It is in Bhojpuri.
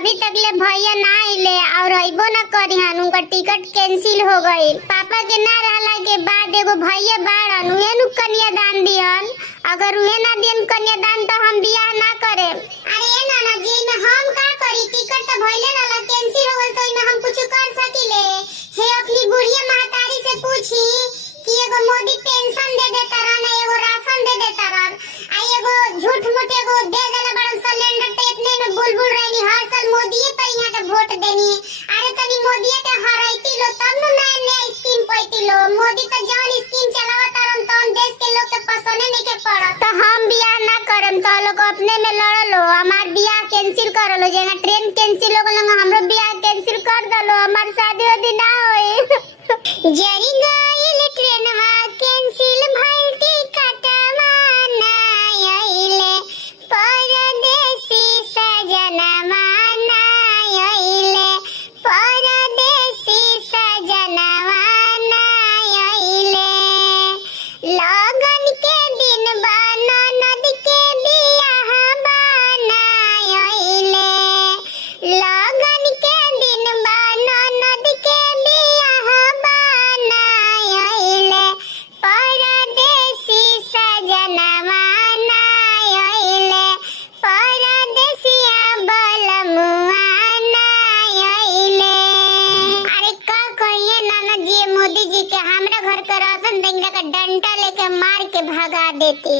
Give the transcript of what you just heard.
अभी तक ले भैया ना आइले और अइबो ना करी हन। उनका टिकट कैंसिल हो गई। पापा के ना रहला के बाद एगो भैया बाड़न उहे नु कन्यादान दिहन। अगर उहे ना दिहन कन्यादान तो हम बियाह ना करे। अरे नाना जी में हम का करी, टिकट तो भइले रहला कैंसिल हो गइल तो इमे हम कुछ कर सकीले। हे अपनी बुढ़िया महतारी से पूछी कि एगो मोदी पेंशन दे देता रहन, एगो राशन दे देता रहन, आ एगो झूठ मूठ एगो दे देला बड़न सिलेंडर ते इतने में बुलबुल रहनी। हर साल मोदीए पर यहाँ के वोट देनी। अरे तनी मोदीए के हराइती लो तब न नया नया स्कीम पैती लो। मोदी तो जौन स्कीम चलावता रहन तौन देश के लोग के पसंद नहीं के पड़त। तो हम बियाह ना करम तो लोग अपने में लड़लो। हमार बियाह कैंसिल करलो, जेना ट्रेन कैंसिल हो गेलो हमरो बियाह कैंसिल कर दलो। हमार शादी होदी ना होई। जरी गइल ट्रेनवा कैंसिल भइल टिकटवा ना आइले। परदेसी सजनवा ना आइले। परदेसी सजनवा ना आइले। लगन के दिन बना नद के बियाह बना आइले। लगन के दिन बना नद के बियाह बना आइले। परदेसी सजनवा ना आइले। परदेसिया बलमुआ ना आइले। अरे का कहिए नाना जी मोदी जी के हमरा घर के राशन देंगे का डंडा लेके मार के भगा देती।